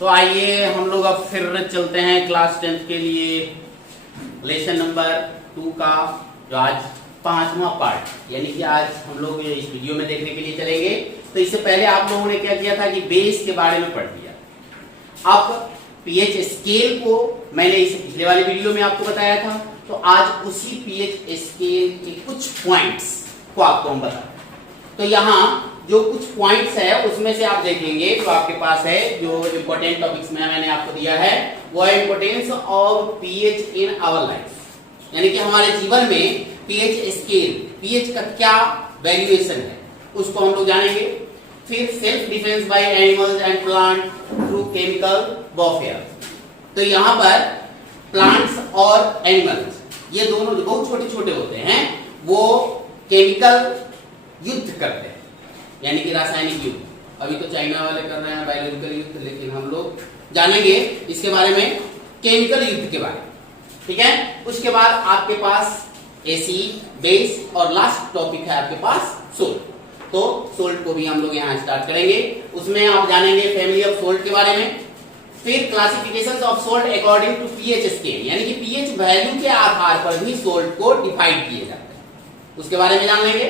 तो आइए हम लोग अब फिर चलते हैं क्लास 10th के लिए लेसन नंबर 2 का जो आज 5वां पार्ट, यानी कि आज हम लोग इस वीडियो में देखने के लिए चलेंगे। तो इससे पहले आप लोगों ने क्या किया था कि बेस के बारे में पढ़ लिया। अब पीएच स्केल को मैंने इस पिछले वाली वीडियो में आपको बताया था, तो आज उसी पीएच स्केल के कुछ पॉइंट्स को आपको हम बताएं। तो यहाँ जो कुछ पॉइंट्स है उसमें से आप देखेंगे जो आपके पास है, जो इंपॉर्टेंट टॉपिक्स में मैंने आपको दिया है वो है importance of pH in our life, यानी कि हमारे जीवन में पीएच स्केल, पीएच का क्या वैल्यूएशन है उसको हम लोग जानेंगे। फिर self defence by animals and plant through chemical warfare. तो यहाँ पर प्लांट्स और एनिमल्स ये दोनों जो बहुत छोटे छोटे होते हैं वो केमिकल युद्ध करते हैं, यानी कि रासायनिक युद्ध। अभी तो चाइना वाले कर रहे हैं बायोलॉजिकल युद्ध, लेकिन हम लोग जानेंगे इसके बारे में केमिकल युद्ध के बारे में, ठीक है। उसके बाद आपके पास एसिड, बेस और लास्ट टॉपिक है आपके पास सोल्ट। तो सोल्ट को भी हम लोग यहाँ स्टार्ट करेंगे। उसमें आप जानेंगे फैमिली ऑफ सोल्ट के बारे में, फिर classifications of salt according to pH scale, यानी कि पीएच वैल्यू के आधार पर भी सोल्ट को डिफाइंड किए जाते हैं, उसके बारे में जान लेंगे।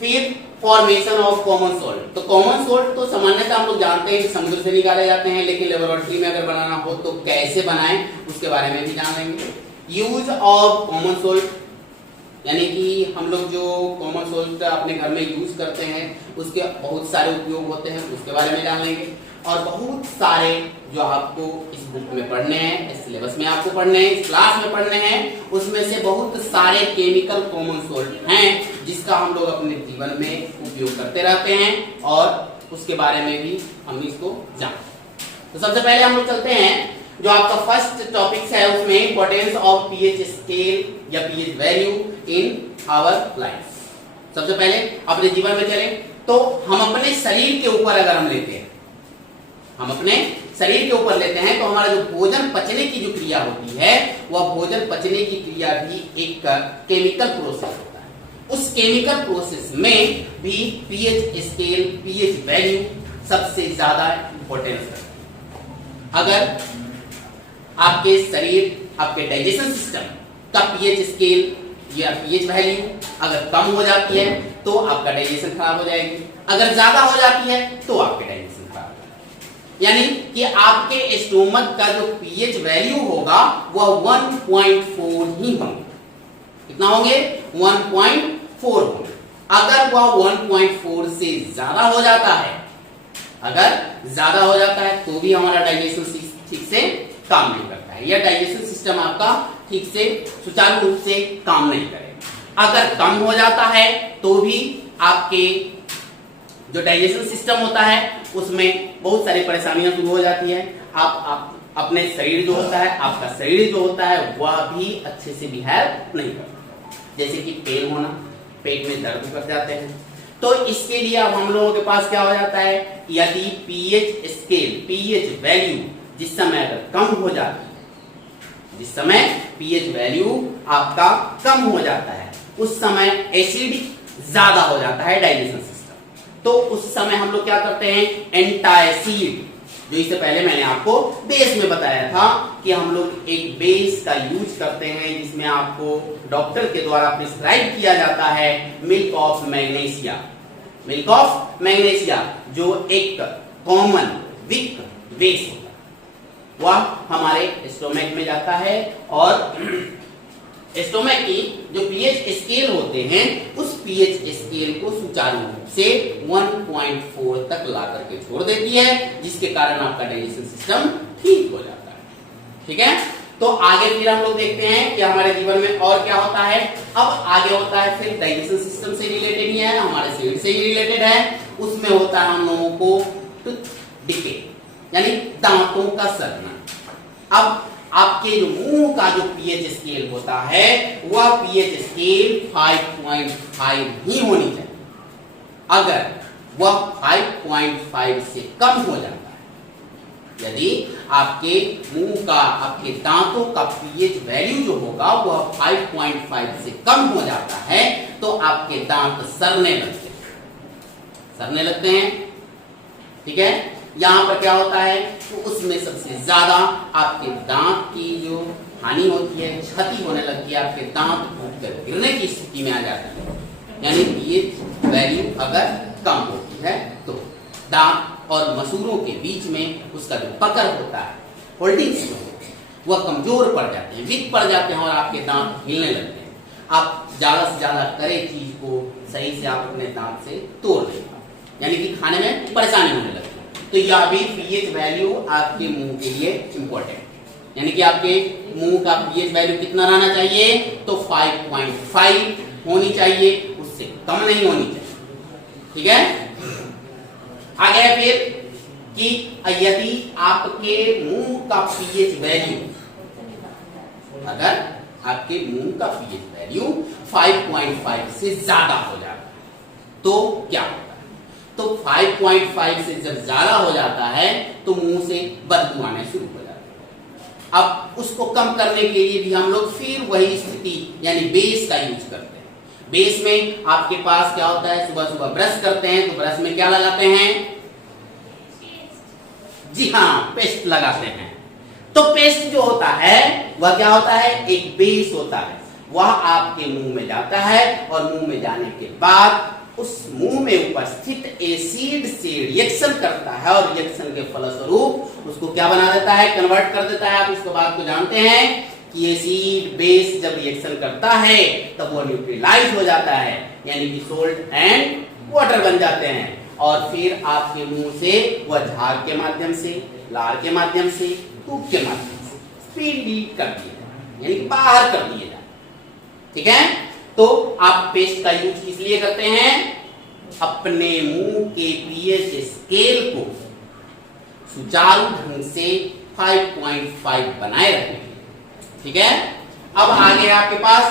फिर फॉर्मेशन ऑफ कॉमन सोल्ट। तो कॉमन सोल्ट तो सामान्यतः हम लोग जानते हैं कि समुद्र से निकाले जाते हैं, लेकिन लेबोरेटरी में अगर बनाना हो तो कैसे बनाएं उसके बारे में भी जान लेंगे। यूज ऑफ कॉमन सोल्ट, यानी कि हम लोग जो कॉमन सोल्ट अपने घर में यूज करते हैं उसके बहुत सारे उपयोग होते हैं, उसके बारे में जान लेंगे। और बहुत सारे जो आपको इस बुक में पढ़ने हैं, इस सिलेबस में आपको पढ़ने हैं, इस क्लास में पढ़ने हैं, उसमें से बहुत सारे केमिकल कॉमन सोल्ट हैं जिसका हम लोग अपने जीवन में उपयोग करते रहते हैं और उसके बारे में भी हम इसको जानते। तो सबसे पहले हम लोग चलते हैं जो आपका फर्स्ट टॉपिक है उसमें इंपॉर्टेंस ऑफ पीएच स्केल या pH value in our life. सबसे पहले अपने जीवन में चलें तो हम अपने शरीर के ऊपर अगर हम लेते हैं, हम अपने शरीर के ऊपर लेते हैं तो हमारा जो भोजन पचने की जो क्रिया होती है वह भोजन पचने की क्रिया भी एक केमिकल प्रोसेस होता है। उस केमिकल प्रोसेस में भी पीएच स्केल, पीएच वैल्यू सबसे ज्यादा इंपॉर्टेंस है। अगर आपके शरीर, आपके डाइजेशन सिस्टम का पीएच स्केल या पीएच वैल्यू अगर कम हो जाती है तो आपका डाइजेशन खराब हो जाएगी, अगर ज्यादा हो जाती है तो आपके डाइजेशन खराब हो जाएगी। यानी कि आपके स्टोमक का जो पीएच वैल्यू होगा वह 1.4 ही होंगे। कितना होंगे? 1.4 होंगे। अगर वह 1.4 से ज्यादा हो जाता है, अगर ज्यादा हो जाता है तो भी हमारा डाइजेशन ठीक से काम नहीं करता है, या डाइजेशन सिस्टम आपका ठीक से सुचारू रूप से काम नहीं करेगा। अगर कम हो जाता है तो भी आपके जो डाइजेशन सिस्टम होता है उसमें बहुत सारी परेशानियां शुरू हो जाती है। आप अपने शरीर जो होता है, आपका शरीर जो होता है वह भी अच्छे से बिहेव नहीं करता, जैसे कि पेन होना, पेट में दर्द कर जाते हैं। तो इसके लिए अब हम लोगों के पास क्या हो जाता है, यदि पीएच स्केल, पीएच वैल्यू जिस समय अगर कम हो जाती है, जिस समय पीएच वैल्यू आपका कम हो जाता है उस समय एसिडिक ज्यादा हो जाता है डाइजेशन सिस्टम। तो उस समय हम लोग क्या करते हैं, एंटासिड, जो इससे पहले मैंने आपको बेस में बताया था कि हम लोग एक बेस का यूज करते हैं जिसमें आपको डॉक्टर के द्वारा प्रिस्क्राइब किया जाता है milk of magnesia. Milk of magnesia जो एक कॉमन विक बेस होता है वह हमारे स्टोमक में जाता है और स्टोमक की जो पीएच स्केल होते हैं उस पीएच स्केल को सुचारू रूप से 1.4 तक ला करके छोड़ देती है, जिसके कारण आपका डाइजेशन सिस्टम ठीक हो जाता है। ठीक है, तो आगे फिर हम लोग देखते हैं कि हमारे जीवन में और क्या होता है। अब आगे होता है फिर डाइजेशन सिस्टम से रिलेटेड ही है, हमारे शरीर से ही रिलेटेड है। उसमें होता है हम लोगों को टूथ डिके, यानी दांतों का सड़ना। अब आपके जो मुंह का जो पीएच स्केल होता है वह पीएच स्केल 5.5 ही होनी चाहिए। अगर वह 5.5 से कम हो जाता है, यदि आपके मुंह का, आपके दांतों का पीएच वैल्यू जो होगा वह 5.5 से कम हो जाता है तो आपके दांत सड़ने लगते हैं, ठीक है। यहाँ पर क्या होता है, तो उसमें सबसे ज्यादा आपके दांत की जो हानि होती है, क्षति होने लगती है, आपके दांत टूटकर गिरने की स्थिति में आ जाती है। यानी पीएच वैल्यू अगर कम होती है तो दांत और मसूड़ों के बीच में उसका जो पकड़ होता है, होल्डिंग्स वह कमजोर पड़ जाते हैं, वीक पड़ जाते हैं और आपके दांत हिलने लगते हैं। आप ज्यादा से ज्यादा करे चीज को सही से आप अपने दांत से तोड़ देंगे, यानी कि खाने में परेशानी होने लगती है। तो यह भी पीएच वैल्यू आपके मुंह के लिए इंपॉर्टेंट, यानी कि आपके मुंह का पीएच वैल्यू कितना रहना चाहिए, तो 5.5 होनी चाहिए, उससे कम नहीं होनी चाहिए। ठीक है, आ गया फिर कि यदि आपके मुंह का पीएच वैल्यू, अगर आपके मुंह का पीएच वैल्यू 5.5 से ज्यादा हो जाता है तो क्या होता है, तो 5.5 से जब ज्यादा हो जाता है तो मुंह से बदबू आने शुरू हो जाती है। अब उसको कम करने के लिए भी हम लोग फिर वही स्थिति यानी बेस का यूज करते हैं। बेस में आपके पास क्या होता है, सुबह सुबह ब्रश करते हैं तो ब्रश में क्या लगाते हैं, जी हाँ, पेस्ट लगाते हैं। तो पेस्ट जो होता है वह क्या होता है, एक बेस होता है, वह आपके मुंह में जाता है और मुंह में जाने के बाद उस मुंह में उपस्थित एसिड से रिएक्शन करता है और रिएक्शन के फलस्वरूप उसको क्या बना देता है, कन्वर्ट कर देता है। आप इसको बात को जानते हैं कि एसिड बेस जब रिएक्शन करता है तब वो न्यूट्रलाइज हो जाता है, यानी कि सोल्ट एंड वाटर बन जाते हैं और फिर आपके मुंह से वह झाग के माध्यम से, लार के माध्यम से, थूक के माध्यम से स्पीड लीक कर दिए जाए, यानी कि बाहर कर दिए जाए। ठीक है, तो आप पेस्ट का यूज इसलिए करते हैं, अपने मुंह के पीएच स्केल को सुचारू ढंग से 5.5 बनाए रखने के लिए। ठीक है, अब आगे आपके पास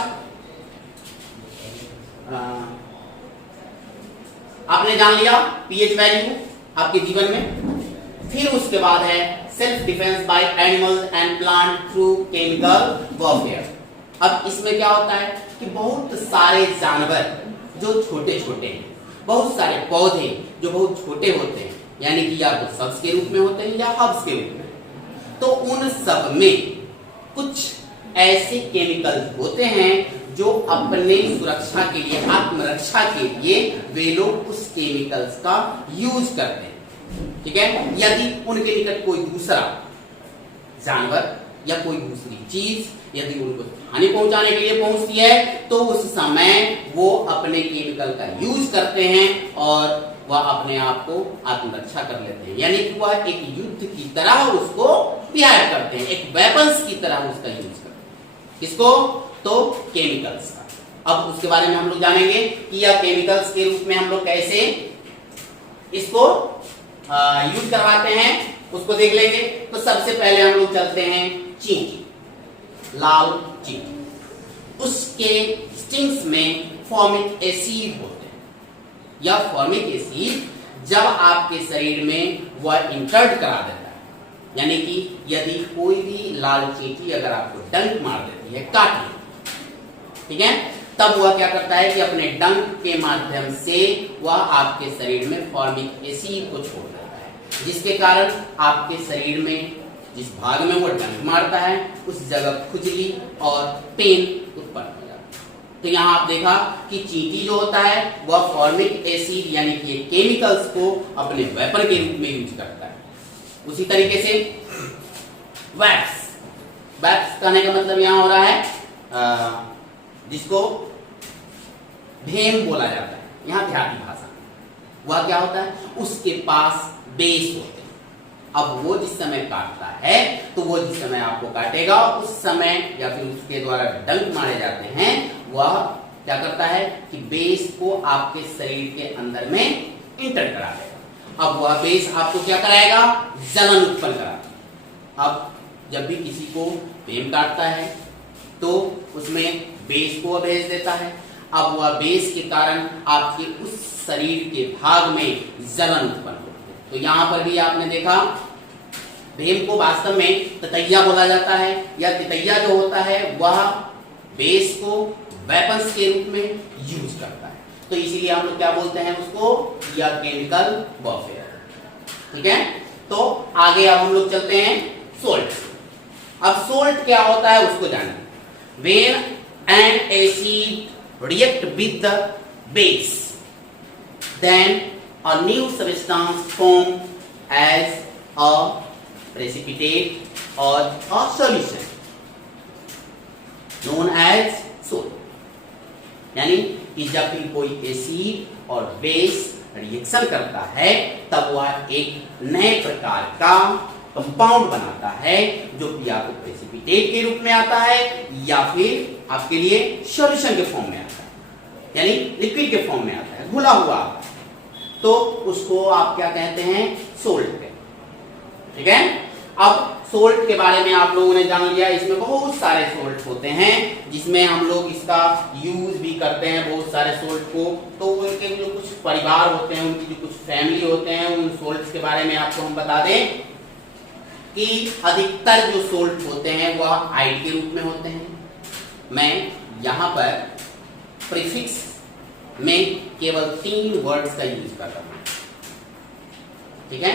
आपने जान लिया पीएच वैल्यू आपके जीवन में। फिर उसके बाद है self defence by animals and plant through chemical warfare. अब इसमें क्या होता है कि बहुत सारे जानवर जो छोटे छोटे हैं, बहुत सारे पौधे जो बहुत छोटे होते हैं, यानी कि या तो सब्ज के रूप में होते हैं या हब्स के रूप में, तो उन सब में कुछ ऐसे केमिकल्स होते हैं जो अपने सुरक्षा के लिए, आत्मरक्षा के लिए वे लोग उस केमिकल्स का यूज करते हैं। ठीक है, यदि उनके निकट कोई दूसरा जानवर या कोई दूसरी चीज यदि उनको हानि पहुंचाने के लिए पहुंचती है तो उस समय वो अपने केमिकल का यूज करते हैं और वह अपने आप को आत्मरक्षा कर लेते हैं, यानी कि वह एक युद्ध की तरह उसको बिहेव करते हैं, एक वेपन्स की तरह उसका यूज करते हैं। किसको, तो केमिकल्स का। अब उसके बारे में हम लोग जानेंगे कि यह केमिकल्स के रूप में हम लोग कैसे इसको यूज करवाते हैं, उसको देख लेंगे। तो सबसे पहले हम लोग चलते हैं चींटी, लाल चींटी। उसके स्टिंग्स में फॉर्मिक एसिड होते हैं। यह फॉर्मिक एसिड जब आपके शरीर में वह इंटर्ड करा देता है, यानी कि यदि कोई भी लाल चींटी अगर आपको डंक मार देती है, काट लेती है, ठीक है, तब वह क्या करता है कि अपने डंक के माध्यम से वह आपके शरीर में फॉर्मिक एसिड को छोड़ देता है, जिसके कारण आपके शरीर में जिस भाग में वो डंक मारता है उस जगह खुजली और पेन उत्पन्न हो जाता है। तो यहाँ आप देखा कि चींटी जो होता है वह फॉर्मिक एसिड यानी कि केमिकल्स को अपने वेपन के रूप में यूज करता है। उसी तरीके से वैक्स, वैक्स कहने का मतलब यहाँ हो रहा है जिसको भेम बोला जाता है यहाँ देहाती भाषा में। वह क्या होता है, उसके पास बेस होते हैं। अब वो जिस समय काटता है तो वो जिस समय आपको काटेगा उस समय या फिर उसके द्वारा डंक मारे जाते हैं, वह क्या करता है कि बेस को आपके शरीर के अंदर में इंटर करा देगा। अब वह बेस आपको क्या कराएगा, जलन उत्पन्न कराएगा। अब जब भी किसी को भेम काटता है तो उसमें बेस को भेज देता है। अब वह बेस के कारण आपके उस शरीर के भाग में जलन उत्पन्न होती है। तो यहां पर भी आपने देखा भेम को वास्तव में ततैया बोला जाता है, या ततैया जो होता है वह बेस को वेपन्स के रूप में यूज करता है। तो इसीलिए हम लोग क्या बोलते हैं उसको, या केमिकल वॉरफेयर। ठीक है, तो आगे अब हम लोग चलते हैं सोल्ट। अब सोल्ट क्या होता है उसको जानें। When an acid react with the base, then a new substance formed as a precipitate or a solution known as salt। यानी कि जब भी कोई एसिड और बेस रिएक्शन करता है तब वह एक नए प्रकार का कंपाउंड बनाता है जो या तो प्रेसिपिटेट के रूप में आता है या फिर आपके लिए सॉल्यूशन के फॉर्म में आता है, यानी लिक्विड के फॉर्म में आता है, घुला हुआ आता है, तो उसको आप क्या कहते हैं, सोल्ट कहते हैं। ठीक है। अब सोल्ट के बारे में आप लोगों ने जान लिया। इसमें बहुत सारे सोल्ट होते हैं जिसमें हम लोग इसका यूज भी करते हैं बहुत सारे सोल्ट को। तो उनके जो कुछ परिवार होते हैं, उनकी जो कुछ फैमिली होते हैं, उन सोल्ट्स के बारे में आपको हम बता दें कि अधिकतर जो सोल्ट होते हैं वह आइड के रूप में होते हैं। मैं यहां पर प्रीफिक्स में केवल 3 वर्ड्स का यूज कर रहा हूं। ठीक है।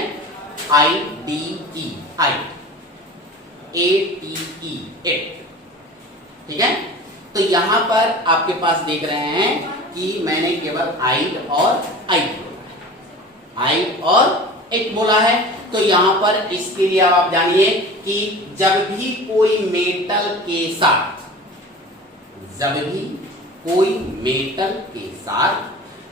IDE, आइड, ATE, एट। ठीक है। तो यहां पर आपके पास देख रहे हैं कि मैंने केवल आइड और आइड बोला, आइड और एट बोला है। तो यहां पर इसके लिए आप जानिए कि जब भी कोई मेटल के साथ, जब भी कोई मेटल के साथ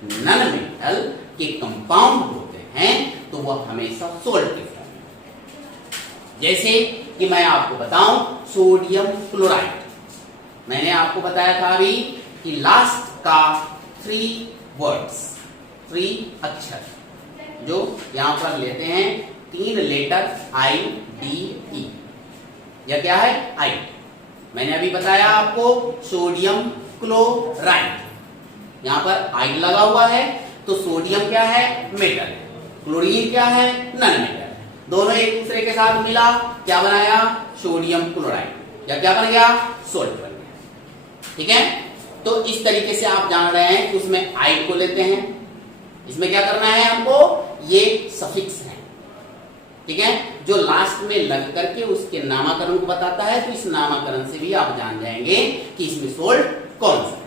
नन मेटल के कंपाउंड होते हैं तो वह हमेशा सोल्ट के फॉर्म में। जैसे कि मैं आपको बताऊं सोडियम क्लोराइड, मैंने आपको बताया था अभी कि लास्ट का 3 वर्ड्स, 3 अक्षर जो यहां पर लेते हैं 3 लेटर IDE, यह क्या है, आइड। मैंने अभी बताया आपको सोडियम क्लोराइड, यहां पर आइड लगा हुआ है तो सोडियम क्या है, मेटल, क्लोरीन क्या है, नन मेटल। दोनों एक दूसरे के साथ मिला, क्या बनाया, सोडियम क्लोराइड, या क्या बन गया, सोल्ट बन गया। ठीक है। तो इस तरीके से आप जान रहे हैं कि उसमें आइड को लेते हैं, इसमें क्या करना है हमको, ये सफिक्स है। ठीक है, जो लास्ट में लग करके उसके नामकरण को बताता है। तो इस नामकरण से भी आप जान जाएंगे कि इसमें सोल्ट कौन सा है।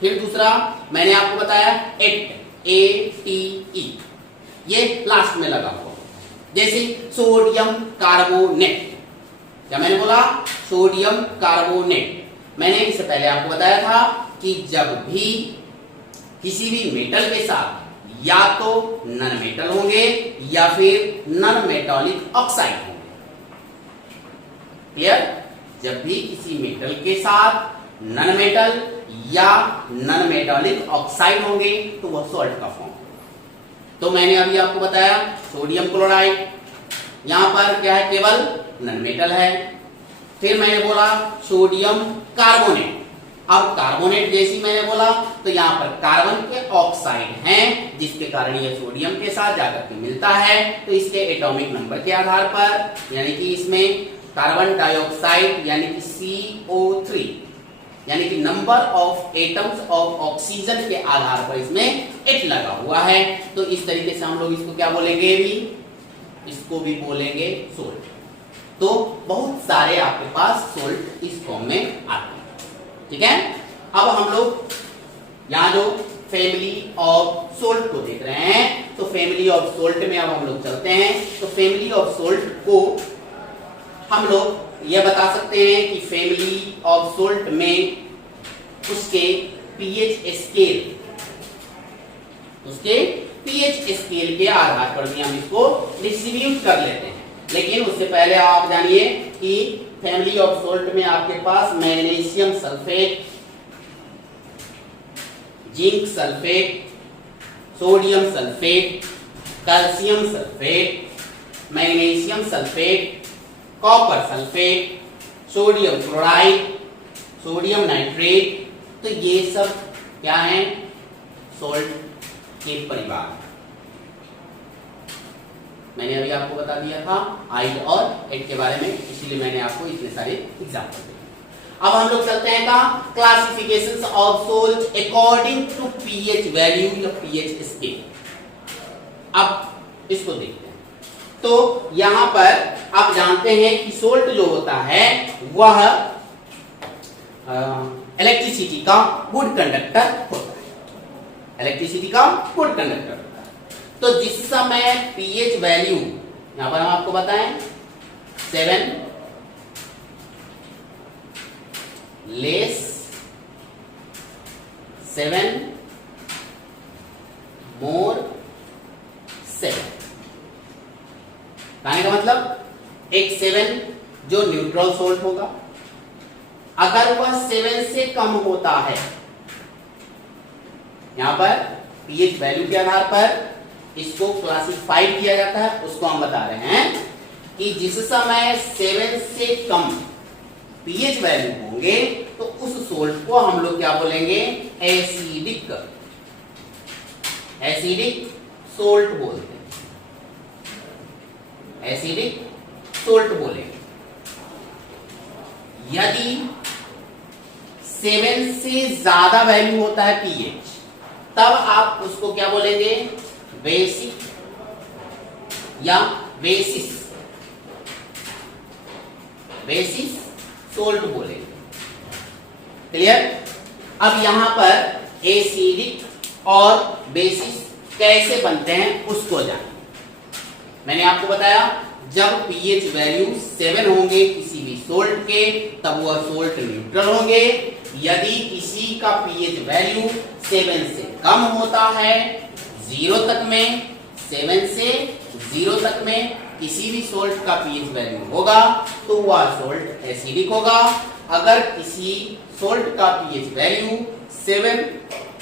फिर दूसरा मैंने आपको बताया एट, ATE, ये लास्ट में लगा हुआ, जैसे सोडियम कार्बोनेट, क्या मैंने बोला, सोडियम कार्बोनेट। मैंने इससे पहले आपको बताया था कि जब भी किसी भी मेटल के साथ या तो नन मेटल होंगे या फिर नन मेटालिक ऑक्साइड होंगे। क्लियर। जब भी किसी मेटल के साथ नन मेटल या नन मेटालिक ऑक्साइड होंगे तो वह सॉल्ट का फॉर्म। तो मैंने अभी आपको बताया सोडियम क्लोराइड, यहां पर क्या है, केवल नन मेटल है। फिर मैंने बोला सोडियम कार्बोनेट। अब कार्बोनेट जैसी मैंने बोला तो यहां पर कार्बन के ऑक्साइड हैं जिसके कारण यह सोडियम के साथ जाकर के मिलता है। तो इसके एटॉमिक नंबर के आधार पर, यानी कि इसमें कार्बन डाइऑक्साइड यानी कि CO3, यानी कि number of atoms of oxygen के आधार पर इसमें 8 लगा हुआ है। तो इस तरीके से हम लोग इसको क्या बोलेंगे, भी इसको भी बोलेंगे सोल्ट। तो बहुत सारे आपके पास सोल्ट इस फॉर्म में आते हैं। ठीक है। अब हम लोग यहां जो फैमिली ऑफ सोल्ट को देख रहे हैं, तो फैमिली ऑफ सोल्ट में अब हम लोग चलते हैं। तो फैमिली ऑफ सोल्ट को हम लोग यह बता सकते हैं कि फैमिली ऑफ सोल्ट में उसके पीएच स्केल, उसके पीएच स्केल के आधार पर भी हम इसको डिस्ट्रीब्यूट कर लेते हैं। लेकिन उससे पहले आप जानिए कि फैमिली ऑफ सोल्ट में आपके पास magnesium sulphate, zinc sulphate, sodium sulphate, calcium sulphate, magnesium sulphate, copper sulphate, sodium chloride, sodium nitrate, तो ये सब क्या है, सोल्ट के परिवार। मैंने अभी आपको बता दिया था आइड और एट के बारे में, इसीलिए मैंने आपको इतने सारे एग्जाम्पल दिए। अब हम लोग चलते हैं कहाँ, classifications of salt according to pH value या पीएच स्केल। अब इसको देखते हैं तो यहां पर आप जानते हैं कि सोल्ट जो होता है वह इलेक्ट्रिसिटी का गुड कंडक्टर होता है, इलेक्ट्रिसिटी का गुड कंडक्टर होता है। तो जिस समय पीएच वैल्यू यहां पर हम आपको बताएं 7 लेस 7 मोर 7, कहने का मतलब एक 7 जो न्यूट्रल सोल्ट होगा, अगर वह 7 से कम होता है, यहां पर पीएच वैल्यू के आधार पर इसको क्लासिफाइड किया जाता है, उसको हम बता रहे हैं कि जिस समय 7 से कम पीएच वैल्यू होंगे तो उस सोल्ट को हम लोग क्या बोलेंगे, एसिडिक, एसिडिक सोल्ट बोलते हैं, एसिडिक सोल्ट बोलेंगे। यदि 7 से ज्यादा वैल्यू होता है पीएच, तब आप उसको क्या बोलेंगे, बेसिक या बेसिस, बेसिस सोल्ट बोलेंगे। क्लियर? अब यहां पर एसिडिक और बेसिस कैसे बनते हैं उसको जानें। मैंने आपको बताया जब पीएच वैल्यू 7 होंगे किसी भी सोल्ट के, तब वह सोल्ट न्यूट्रल होंगे। यदि किसी का पीएच वैल्यू 7 से कम होता है, 0 तक में, 7 से 0 तक में किसी भी सोल्ट का पीएच वैल्यू होगा तो वह सोल्ट एसिडिक होगा। अगर किसी सोल्ट का पीएच वैल्यू 7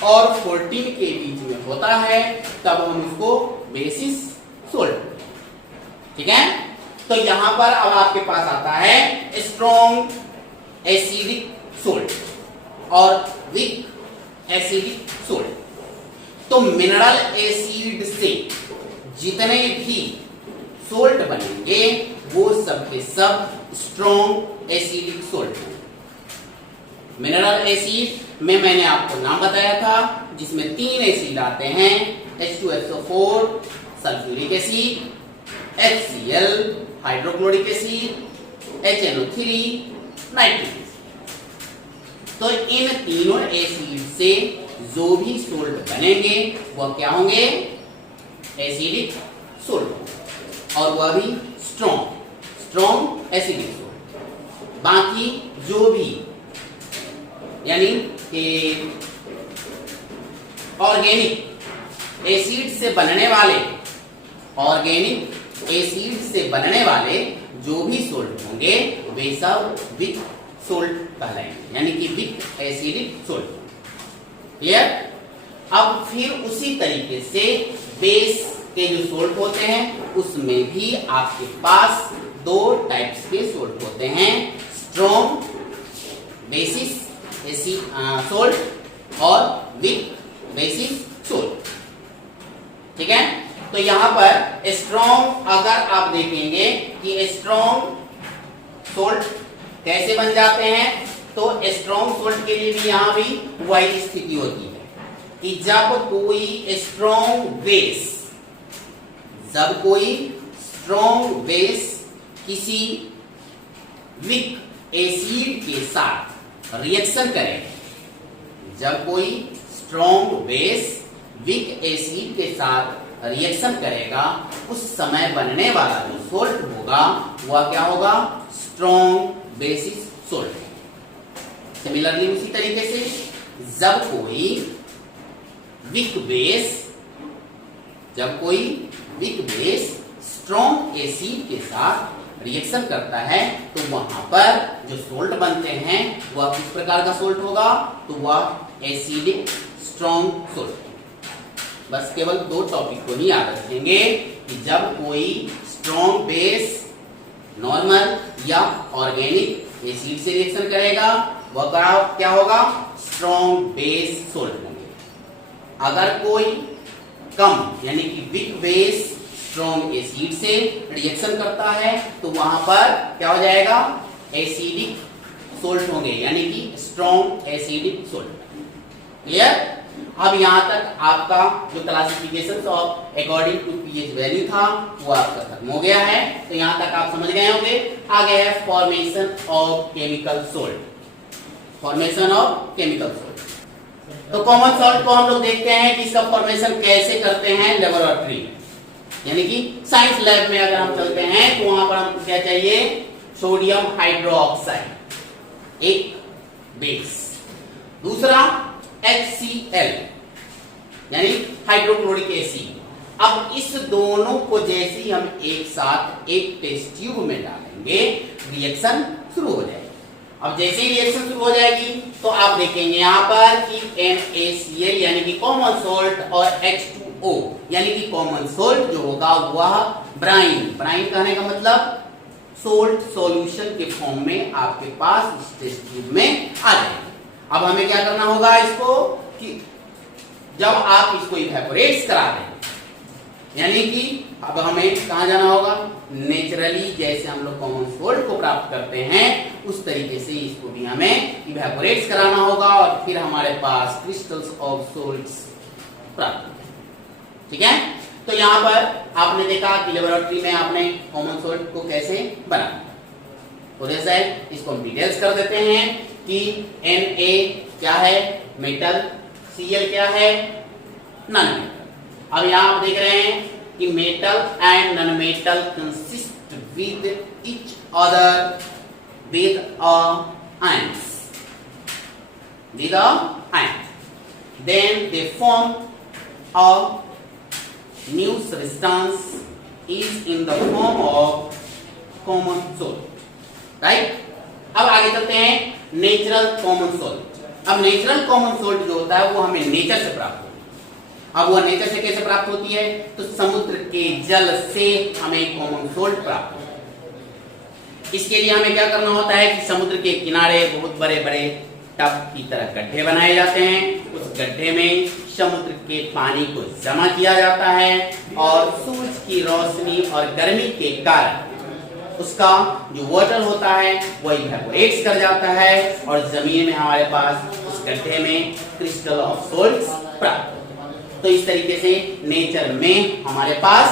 और 14 के बीच में होता है, तब हम उसको बेसिस सोल्ट, ठीक है। तो यहां पर अब आपके पास आता है स्ट्रॉन्ग एसिडिक सोल्ट और वीक एसिडिक सोल्ट। तो मिनरल एसिड से जितने भी सोल्ट बनेंगे वो सब के सब स्ट्रॉन्ग एसिडिक सोल्ट हैं। मिनरल एसिड में मैंने आपको नाम बताया था, जिसमें 3 एसिड आते हैं, H2SO4 sulphuric acid, HCl hydrochloric acid, HNO3 nitric acid. तो इन तीनों एसिड से जो भी सोल्ट बनेंगे वह क्या होंगे, एसिडिक सोल्ट, और वह भी स्ट्रॉन्ग एसिडिक सोल्ट। बाकी जो भी यानी ऑर्गेनिक एसिड से बनने वाले, ऑर्गेनिक एसिड से बनने वाले जो भी सोल्ट होंगे वे सब वीक सोल्ट कहलाएंगे, यानी कि वीक एसिडिक सोल्ट। क्लियर? अब फिर उसी तरीके से बेस के जो सोल्ट होते हैं उसमें भी आपके पास 2 टाइप्स के सोल्ट होते हैं, स्ट्रॉन्ग बेसिस सोल्ट और वीक बेसिस सोल्ट। ठीक है? तो यहां पर स्ट्रॉन्ग, अगर आप देखेंगे कि स्ट्रॉन्ग सोल्ट कैसे बन जाते हैं, तो स्ट्रॉन्ग सोल्ट के लिए भी यहां भी वही स्थिति होती है कि जब कोई स्ट्रॉन्ग बेस किसी वीक एसिड के साथ रिएक्शन करे, जब कोई स्ट्रॉन्ग बेस वीक एसिड के साथ रिएक्शन करेगा, उस समय बनने वाला जो सोल्ट होगा वह क्या होगा, स्ट्रॉन्ग बेसिस सोल्ट। सिमिलरली उसी तरीके से जब कोई वीक बेस स्ट्रॉन्ग एसिड के साथ रिएक्शन करता है तो वहां पर जो सोल्ट बनते हैं वह किस प्रकार का सोल्ट होगा, तो वह एसिडिक स्ट्रॉन्ग सोल्ट। बस केवल 2 टॉपिक को ही याद रखेंगे कि जब कोई स्ट्रॉन्ग बेस नॉर्मल या ऑर्गेनिक एसिड से रिएक्शन करेगा वह क्या होगा, स्ट्रॉन्ग बेस सोल्ट होंगे। अगर कोई कम यानी कि वीक बेस स्ट्रॉन्ग एसिड से रिएक्शन करता है तो वहां पर क्या हो जाएगा, एसिडिक सोल्ट होंगे, यानी कि स्ट्रॉन्ग एसिडिक सोल्ट। क्लियर? अब यहाँ तक आपका जो classification of according to pH value था वो आपका खत्म हो गया है। तो यहाँ तक आप समझ गए होंगे। आगे है formation of chemical salt. Formation of chemical salt. तो कॉमन सॉल्ट को हम लोग देखते हैं कि इसका फॉर्मेशन कैसे करते हैं लेबोरेटरी में, यानी कि साइंस लैब में अगर हम चलते हैं तो वहां पर हमको क्या चाहिए, सोडियम हाइड्रोक्साइड एक बेस, दूसरा HCl यानी हाइड्रोक्लोरिक एसिड। अब इस दोनों को जैसे ही हम एक साथ एक टेस्ट ट्यूब में डालेंगे रिएक्शन शुरू हो जाएगी। अब जैसे ही रिएक्शन शुरू हो जाएगी तो आप देखेंगे यहाँ पर कि NaCl यानी कि कॉमन सोल्ट और H2O यानी कि कॉमन सोल्ट जो होगा वह ब्राइन कहने का मतलब सोल्ट सॉल्यूशन के फॉर्म में आपके पास इस टेस्ट ट्यूब में आ जाएगी। अब हमें क्या करना होगा इसको कि जब आप इसको इवेपोरेट करा दें, यानी कि अब हमें कहां जाना होगा, नेचुरली जैसे हम लोग कॉमन सोल्ट को प्राप्त करते हैं उस तरीके से इसको भी हमें इवेपोरेट कराना होगा और फिर हमारे पास क्रिस्टल्स ऑफ सोल्ट्स प्राप्त होंगे। ठीक है, तो यहां पर आपने देखा कि लेबोरेटरी में आपने कॉमन सोल्ट को कैसे बनाना। तो जैसे इसको हम डिटेल्स कर देते हैं कि Na क्या है, मेटल, Cl क्या है, नॉन मेटल। अब यहां आप देख रहे हैं कि metal and non metal consist with each other with ions, then they form a new substance is in the form of common salt, right? अब आगे चलते हैं नेचुरल कॉमन सोल्ट। अब नेचुरल कॉमन सोल्ट जो होता है वो हमें नेचर से प्राप्त होती है। अब वह नेचर से कैसे प्राप्त होती है, तो समुद्र के जल से हमें कॉमन सोल्ट प्राप्त होता है। इसके लिए हमें क्या करना होता है कि समुद्र के किनारे बहुत बड़े बड़े टब की तरह गड्ढे बनाए जाते हैं। उस गड्ढे में समुद्र के पानी को जमा किया जाता है और सूरज की रोशनी और गर्मी के कारण उसका जो वाटर होता है वह इवेपोरेट कर जाता है और जमीन में हमारे पास उस गड्ढे में क्रिस्टल ऑफ सोल्ट्स प्राप्त होते हैं। तो इस तरीके से नेचर में हमारे पास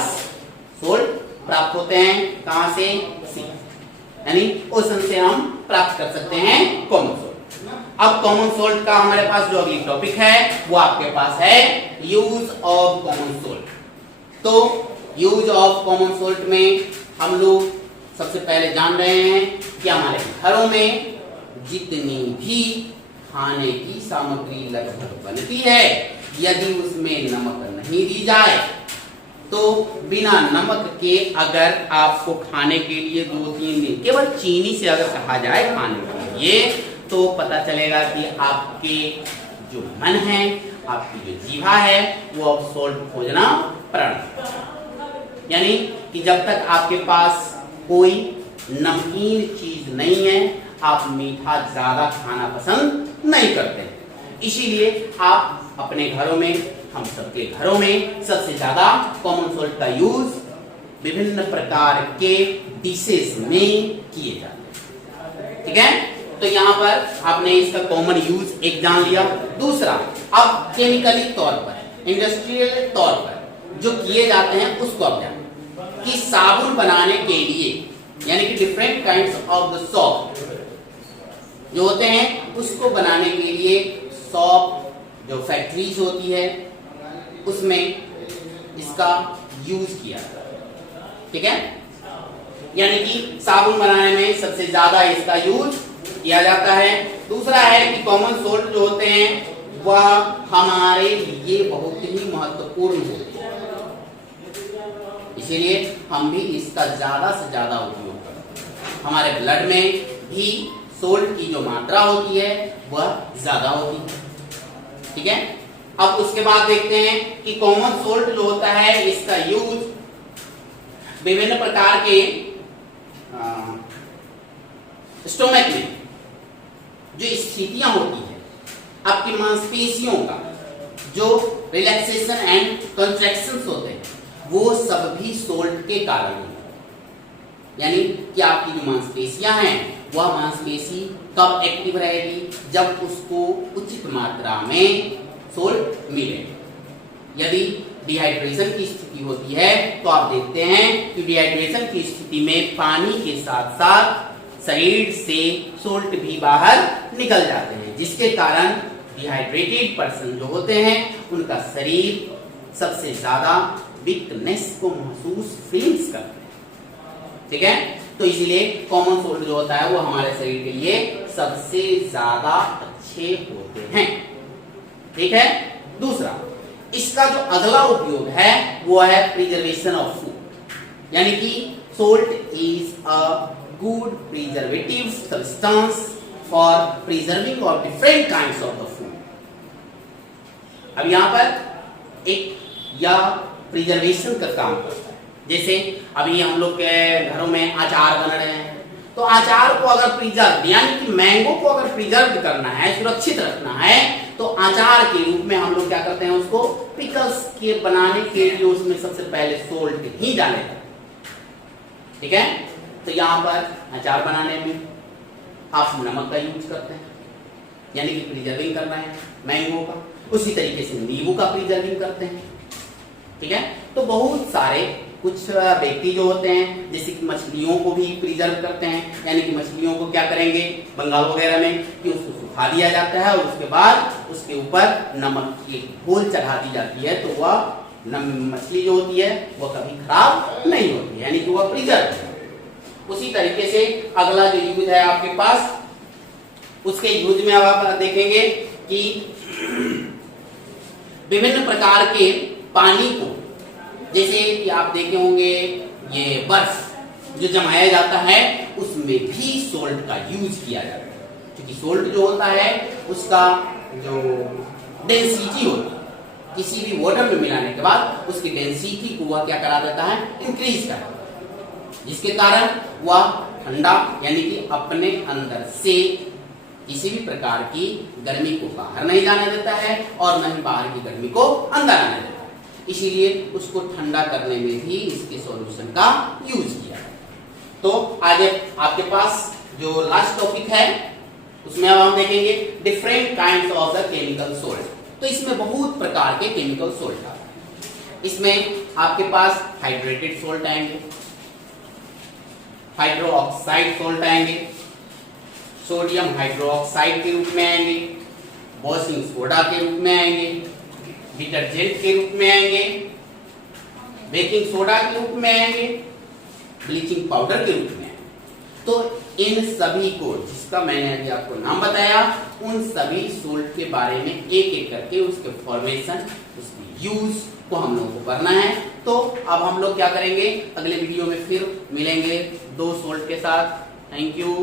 सोल्ट प्राप्त होते हैं। कहां से, सी यानी ओशन से हम प्राप्त कर सकते हैं कॉमन सोल्ट। अब कॉमन सोल्ट का हमारे पास जो अगली टॉपिक है वो आपके पास है यूज ऑफ कॉमन सोल्ट। तो यूज ऑफ कॉमन सोल्ट में हम लोग सबसे पहले जान रहे हैं कि हमारे घरों में जितनी भी खाने की सामग्री लगभग बनती है, यदि उसमें नमक नहीं दी जाए तो बिना नमक के अगर आपको खाने के लिए 2-3 दिन केवल चीनी से अगर कहा जाए खाने के लिए, तो पता चलेगा कि आपके जो मन है, आपकी जो जीवा है, वो अब सोल्ट खोजना प्रारंभ। यानी कि जब तक आपके पास कोई नमकीन चीज नहीं है, आप मीठा ज्यादा खाना पसंद नहीं करते। इसीलिए आप अपने घरों में, हम सबके घरों में सबसे ज्यादा कॉमन सोल्ट का यूज विभिन्न प्रकार के डिशेस में किए जाते हैं। ठीक है, तो यहाँ पर आपने इसका कॉमन यूज एक जान लिया। दूसरा, अब केमिकली तौर पर, इंडस्ट्रियल तौर पर जो किए जाते हैं उसको आप जान कि साबुन बनाने के लिए, यानी कि different kinds of the shop जो होते हैं उसको बनाने के लिए सॉप जो फैक्ट्रीज होती है उसमें इसका यूज किया जाता है। ठीक है, यानी कि साबुन बनाने में सबसे ज्यादा इसका यूज किया जाता है। दूसरा है कि कॉमन सोल्ट जो होते हैं वह हमारे लिए बहुत ही महत्वपूर्ण होते हैं, इसीलिए हम भी इसका ज्यादा से ज्यादा उपयोग करते हैं। हमारे ब्लड में भी सोल्ट की जो मात्रा होती है वह ज्यादा होती है। ठीक है, अब उसके बाद देखते हैं कि कॉमन सोल्ट जो होता है इसका यूज विभिन्न प्रकार के स्टोमक में जो स्थितियां होती है, आपकी मांसपेशियों का जो रिलैक्सेशन एंड कंट्रैक्शंस होते हैं, वो सब भी सोल्ट के कारण होते हैं। यानी कि आपकी जो मांसपेशियां हैं वह मांसपेशी कब एक्टिव रहेगी, जब उसको उचित मात्रा में सोल्ट मिलेगा। यदि डिहाइड्रेशन की स्थिति होती है तो आप देखते हैं कि डिहाइड्रेशन की स्थिति में पानी के साथ साथ शरीर से सोल्ट भी बाहर निकल जाते हैं, जिसके कारण डिहाइड्रेटेड पर्सन जो होते हैं उनका शरीर सबसे ज्यादा वीकनेस को महसूस फील्स करते हैं। ठीक है, तो इसीलिए कॉमन सोल्ट जो होता है वो हमारे शरीर के लिए सबसे ज्यादा अच्छे होते हैं। ठीक है, दूसरा इसका जो अगला उपयोग है वो है प्रिजर्वेशन ऑफ फूड, यानी कि salt is a good preservative substance for preserving of different kinds of the food. अब यहां पर एक या प्रिजर्वेशन का काम करता है। जैसे अभी हम लोग के घरों में अचार बन रहे हैं, तो अचार को अगर प्रिजर्व यानी कि मैंगो को अगर प्रिजर्व करना है, सुरक्षित रखना है, तो अचार के रूप में हम लोग क्या करते हैं, उसको पिकल्स के बनाने के लिए उसमें सबसे पहले सोल्ट ही डाले जाते हैं। ठीक है, तो यहां पर अचार बनाने में आप नमक का यूज करते हैं, यानी कि प्रिजर्विंग कर रहे हैं मैंगो का। उसी तरीके से नींबू का प्रिजर्विंग करते हैं। ठीक है, तो बहुत सारे कुछ व्यक्ति जो होते हैं जैसे कि मछलियों को भी प्रिजर्व करते हैं, यानी कि मछलियों को क्या करेंगे बंगाल वगैरह में कि उसको सुखा दिया जाता है और उसके बाद उसके ऊपर नमक की घोल चढ़ा दी जाती है, तो वह मछली जो होती है वह कभी खराब नहीं होती, यानी कि वह प्रिजर्व है। उसी तरीके से अगला जो यूज है आपके पास, उसके यूज में अब आप देखेंगे कि विभिन्न प्रकार के पानी को, जैसे कि आप देखे होंगे ये बर्फ जो जमाया जाता है उसमें भी सोल्ट का यूज किया जाता है, क्योंकि सोल्ट जो होता है उसका जो डेंसिटी होती है किसी भी वाटर में मिलाने के बाद उसकी डेंसिटी को वह क्या करा देता है, इंक्रीज कर देता है, जिसके कारण वह ठंडा यानी कि अपने अंदर से किसी भी प्रकार की गर्मी को बाहर नहीं जाने देता है और न ही बाहर की गर्मी को अंदर आने देता है। इसीलिए उसको ठंडा करने में भी इसके सॉल्यूशन का यूज किया है। तो आगे आपके पास जो लास्ट टॉपिक है उसमें अब हम देखेंगे different kinds of the chemical salt. तो इसमें बहुत प्रकार के केमिकल सोल्ट आते हैं। इसमें आपके पास हाइड्रेटेड सोल्ट आएंगे, हाइड्रोक्साइड सोल्ट आएंगे, सोडियम हाइड्रोक्साइड के रूप में आएंगे, वॉशिंग सोडा के रूप में आएंगे, डिटर्जेंट के रूप में आएंगे, बेकिंग सोडा के रूप में आएंगे, ब्लीचिंग पाउडर के रूप में आएंगे। तो इन सभी को जिसका मैंने अभी आपको नाम बताया उन सभी सोल्ट के बारे में एक एक करके उसके फॉर्मेशन, उसकी यूज को हम लोगों को करना है। तो अब हम लोग क्या करेंगे, अगले वीडियो में फिर मिलेंगे 2 सोल्ट के साथ। Thank you.